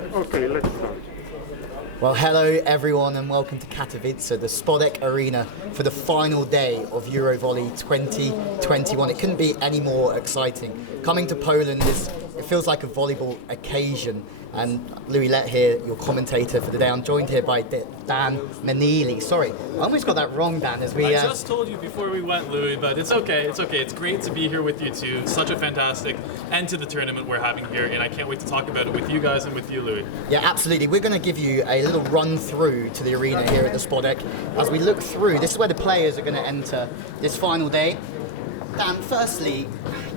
Okay, let's start. Well, hello everyone and welcome to Katowice, the Spodek Arena, for the final day of Eurovolley 2021. It couldn't be any more exciting. Coming to Poland, it feels like a volleyball occasion. And Lewie, Lett here, your commentator for the day. I'm joined here by Dan Meneley. Sorry, I almost got that wrong, Dan. I just told you before we went, Lewie, but it's okay. It's okay. It's great to be here with you too. Such a fantastic end to the tournament we're having here, and I can't wait to talk about it with you guys and with you, Lewie. Yeah, absolutely. We're going to give you a little run through to the arena here at the Spodek. As we look through, this is where the players are going to enter this final day. Dan, firstly,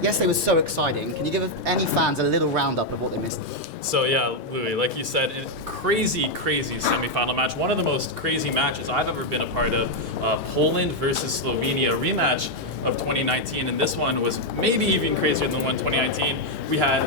yesterday was so exciting. Can you give any fans a little roundup of what they missed? So yeah, Lewie, like you said, a crazy semi-final match. One of the most crazy matches I've ever been a part of. Poland versus Slovenia, a rematch of 2019, and this one was maybe even crazier than the one 2019. We had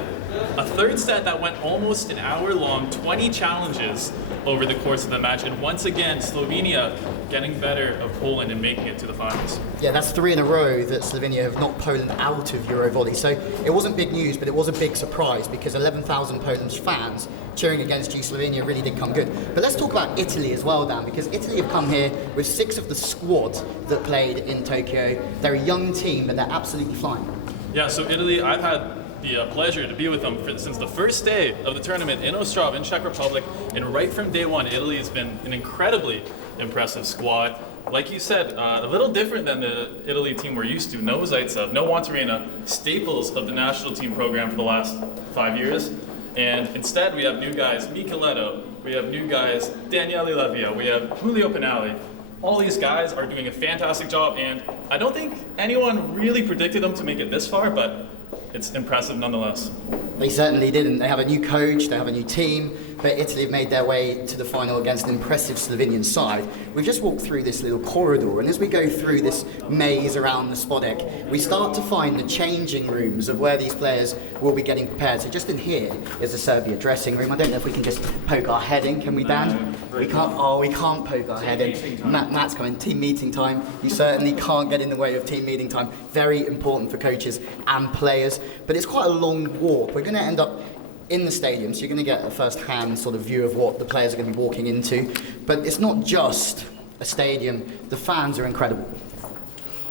a third set that went almost an hour long, 20 challenges over the course of the match, and once again, Slovenia getting better of Poland and making it to the finals. Yeah, that's 3 in a row that Slovenia have knocked Poland out of Eurovolley. So it wasn't big news, but it was a big surprise because 11,000 Poland's fans cheering against you, Slovenia really did come good. But let's talk about Italy as well, Dan, because Italy have come here with 6 of the squad that played in Tokyo. They're a young team, but they're absolutely flying. Yeah, so Italy, I've had the pleasure to be with them since the first day of the tournament in Ostrava, in Czech Republic, and right from day one, Italy has been an incredibly impressive squad. Like you said, a little different than the Italy team we're used to. No Zaitsev, no Wantarina, staples of the national team program for the last 5 years. And instead, we have new guys, Micheletto, we have new guys, Daniele Levia, we have Julio Meneley. All these guys are doing a fantastic job, and I don't think anyone really predicted them to make it this far, but it's impressive nonetheless. They certainly didn't. They have a new coach, they have a new team, but Italy have made their way to the final against an impressive Slovenian side. We've just walked through this little corridor, and as we go through this maze around the Spodek, we start to find the changing rooms of where these players will be getting prepared. So just in here is the Serbia dressing room. I don't know if we can just poke our head in, can we, Dan? We can't. Oh, we can't poke our head in. Matt's coming. Team meeting time. You certainly can't get in the way of team meeting time. Very important for coaches and players. But it's quite a long walk. We're going to end up in the stadium, so you're going to get a first-hand sort of view of what the players are going to be walking into. But it's not just a stadium. The fans are incredible.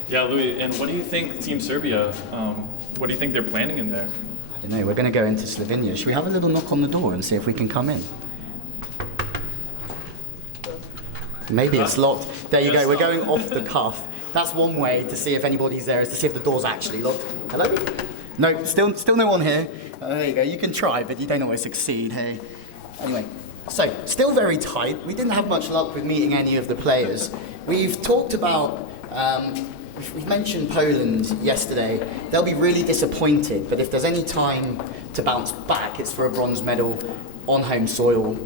Yeah, Lewie, and what do you think Team Serbia, what do you think they're planning in there? I don't know. We're going to go into Slovenia. Should we have a little knock on the door and see if we can come in? Maybe it's locked. There you go. We're going off the cuff. That's one way to see if anybody's there, is to see if the door's actually locked. Hello? No, still no one here. There you go. You can try, but you don't always succeed. Hey. Anyway, so still very tight. We didn't have much luck with meeting any of the players. We've talked about. We've mentioned Poland yesterday. They'll be really disappointed, but if there's any time to bounce back, it's for a bronze medal on home soil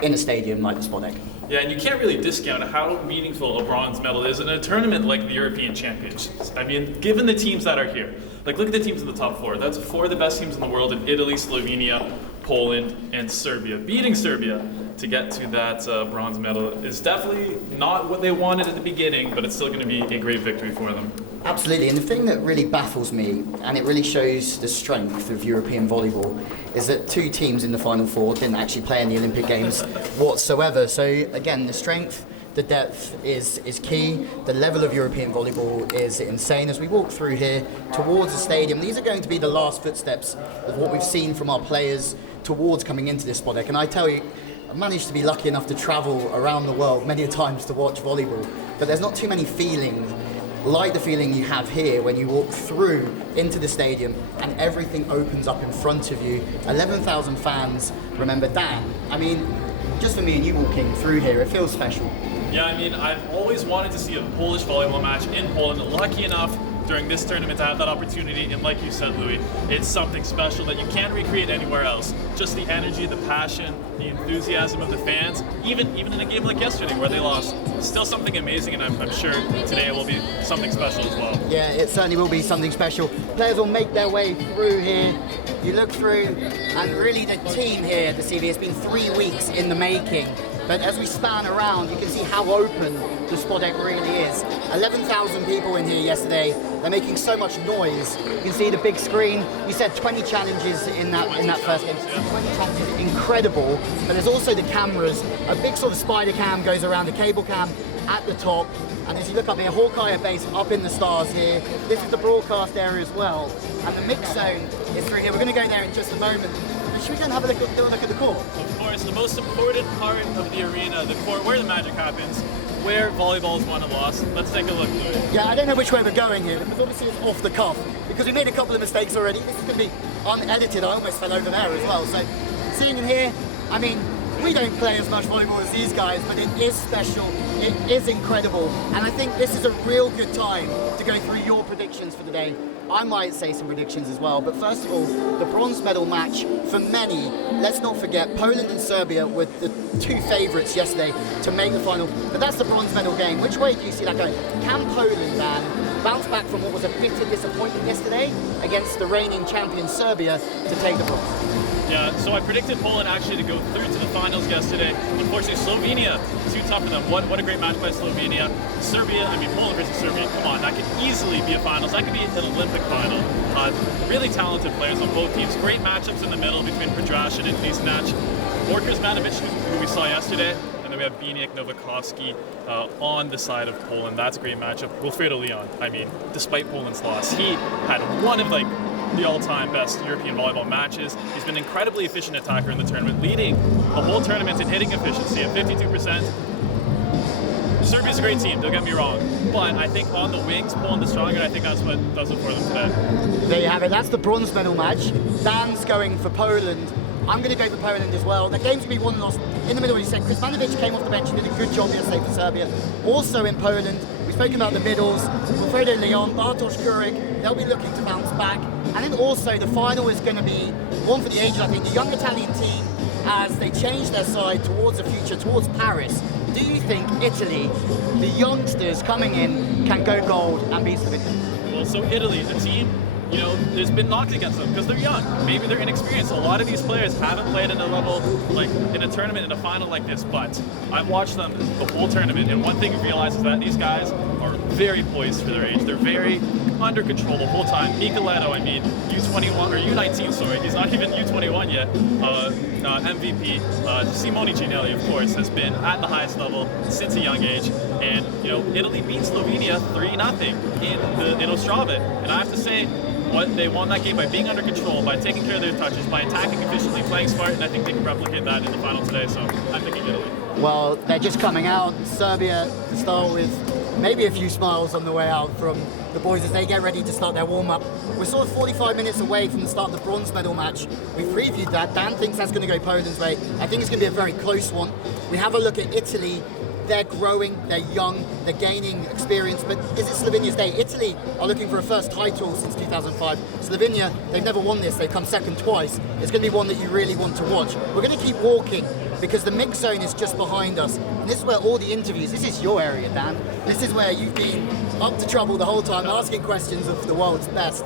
in a stadium like the Spodek. Yeah, and you can't really discount how meaningful a bronze medal is in a tournament like the European Championships. I mean, given the teams that are here, like look at the teams in the top 4. That's 4 of the best teams in the world in Italy, Slovenia, Poland, and Serbia. Beating Serbia to get to that bronze medal is definitely not what they wanted at the beginning, but it's still going to be a great victory for them. Absolutely, and the thing that really baffles me, and it really shows the strength of European volleyball, is that 2 teams in the Final 4 didn't actually play in the Olympic Games whatsoever. So again, the strength, the depth is key. The level of European volleyball is insane. As we walk through here towards the stadium, these are going to be the last footsteps of what we've seen from our players towards coming into this Spodek. And I tell you, I've managed to be lucky enough to travel around the world many times to watch volleyball, but there's not too many feelings like the feeling you have here when you walk through into the stadium and everything opens up in front of you. 11,000 fans, remember Dan. I mean, just for me and you walking through here, it feels special. Yeah, I mean, I've always wanted to see a Polish volleyball match in Poland. Lucky enough during this tournament to have that opportunity, and like you said, Lewie, it's something special that you can't recreate anywhere else. Just the energy, the passion, the enthusiasm of the fans, even in a game like yesterday where they lost, still something amazing, and I'm sure today will be something special as well. Yeah, it certainly will be something special. Players will make their way through here. You look through, and really the team here at the CV has been 3 weeks in the making. But as we span around, you can see how open the Spodek really is. 11,000 people in here yesterday. They're making so much noise. You can see the big screen. You said 20 challenges in that first game. 20 challenges, incredible. But there's also the cameras. A big sort of spider cam goes around the cable cam at the top. And as you look up here, Hawkeye are based up in the stars here. This is the broadcast area as well. And the mix zone is through here. We're going to go there in just a moment. And should we go and have a look at the court? Of course, the most important part of the arena, the court, where the magic happens, where volleyball is won and lost. Let's take a look, Lewie. Yeah, I don't know which way we're going here, because obviously it's off the cuff. Because we made a couple of mistakes already. This is going to be unedited. I almost fell over there as well. So seeing in here, I mean, we don't play as much volleyball as these guys, but it is special, it is incredible, and I think this is a real good time to go through your predictions for the day. I might say some predictions as well, but first of all, the bronze medal match, for many, let's not forget, Poland and Serbia were the two favourites yesterday to make the final, but that's the bronze medal game. Which way do you see that going? Can Poland, Dan, bounce back from what was a bitter disappointment yesterday against the reigning champion Serbia to take the bronze? Yeah, so I predicted Poland actually to go through to the finals yesterday. Unfortunately, Slovenia, too tough for them. What a great match by Slovenia. Serbia, I mean, Poland versus Serbia, come on, that could easily be a finals. That could be an Olympic final. Really talented players on both teams. Great matchups in the middle between Predrashin and Tisnac. Borkers Manovic, who we saw yesterday. And then we have Biniak Novakovsky on the side of Poland. That's a great matchup. Wilfredo Leon, I mean, despite Poland's loss, he had one of the all-time best European volleyball matches. He's been an incredibly efficient attacker in the tournament, leading the whole tournament in hitting efficiency at 52%. Serbia's a great team, don't get me wrong, but I think on the wings, Poland is stronger, and I think that's what does it for them today. There you have it, that's the bronze medal match. Dan's going for Poland. I'm going to go for Poland as well. The game's going to be won and lost. In the middle, you said Chris Manovic came off the bench and did a good job yesterday for Serbia. Also in Poland, we've spoken about the middles, Wilfredo Leon, Bartosz Kurik, they'll be looking to bounce back. And then also the final is going to be one for the ages, I think, the young Italian team, as they change their side towards the future, towards Paris. Do you think Italy, the youngsters coming in, can go gold and beat Slovenia? Well, so Italy, the team, you know, there's been knocks against them because they're young. Maybe they're inexperienced. A lot of these players haven't played at a level, like in a tournament, in a final like this, but I've watched them the whole tournament, and one thing you realize is that these guys are very poised for their age. They're very under control the whole time. Nicoletto, I mean, U21, or U19, sorry, he's not even U21 yet, MVP. Simone Ginelli, of course, has been at the highest level since a young age, and, you know, Italy beat Slovenia 3-0 in Ostrava, and I have to say, they won that game by being under control, by taking care of their touches, by attacking efficiently, playing smart, and I think they can replicate that in the final today, so I'm thinking Italy. Well, they're just coming out. Serbia to start with, maybe a few smiles on the way out from the boys as they get ready to start their warm-up. We're sort of 45 minutes away from the start of the bronze medal match. We previewed that. Dan thinks that's going to go Poland's way. I think it's going to be a very close one. We have a look at Italy. They're growing, they're young, they're gaining experience, but is it Slovenia's day? Italy are looking for a first title since 2005. Slovenia, they've never won this, they've come second twice. It's going to be one that you really want to watch. We're going to keep walking because the mix zone is just behind us. And this is where all the interviews, this is your area, Dan. This is where you've been up to trouble the whole time, asking questions of the world's best.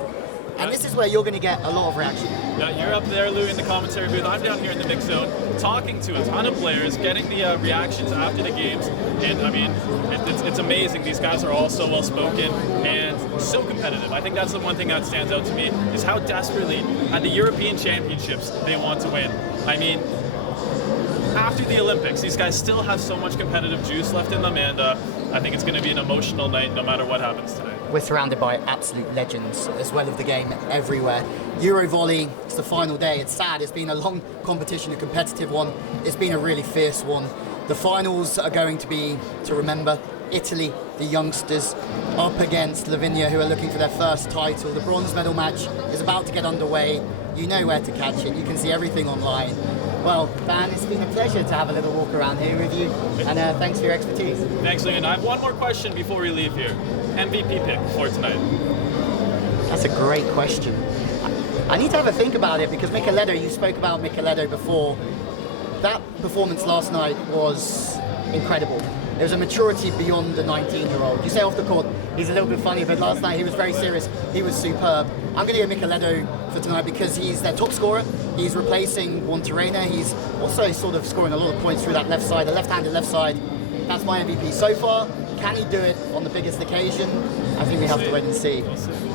And this is where you're going to get a lot of reaction. Yeah, you're up there, Lewie, in the commentary booth. I'm down here in the mix zone, talking to a ton of players, getting the reactions after the games. And I mean, it's amazing. These guys are all so well spoken and so competitive. I think that's the one thing that stands out to me, is how desperately at the European Championships they want to win. I mean, after the Olympics, these guys still have so much competitive juice left in them, and I think it's going to be an emotional night no matter what happens today. We're surrounded by absolute legends as well of the game everywhere. Euro Volley, it's the final day. It's sad. It's been a long competition, a competitive one. It's been a really fierce one. The finals are going to be to remember. Italy, the youngsters, up against Slovenia, who are looking for their first title. The bronze medal match is about to get underway. You know where to catch it. You can see everything online. Well, Dan, it's been a pleasure to have a little walk around here with you, and thanks for your expertise. Thanks, Leon. I have one more question before we leave here. MVP pick for tonight? That's a great question. I need to have a think about it, because Micheletto, you spoke about Micheletto before. That performance last night was incredible. There was a maturity beyond the 19-year-old. You say off the court, he's a little bit funny, but last night he was very serious. He was superb. I'm going to go Micheletto for tonight because he's their top scorer. He's replacing Juan. He's also sort of scoring a lot of points through that left side, the left-handed left side. That's my MVP so far. Can he do it on the biggest occasion? I think we have to wait and see.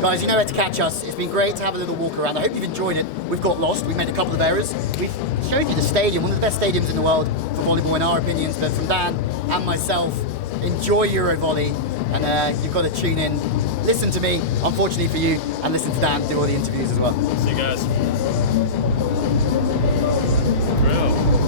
Guys, you know where to catch us. It's been great to have a little walk around. I hope you've enjoyed it. We've got lost. We made a couple of errors. We've showed you the stadium, one of the best stadiums in the world for volleyball in our opinions. But from Dan and myself, enjoy Eurovolley, and you've got to tune in. Listen to me, unfortunately for you, and listen to Dan do all the interviews as well. See you guys.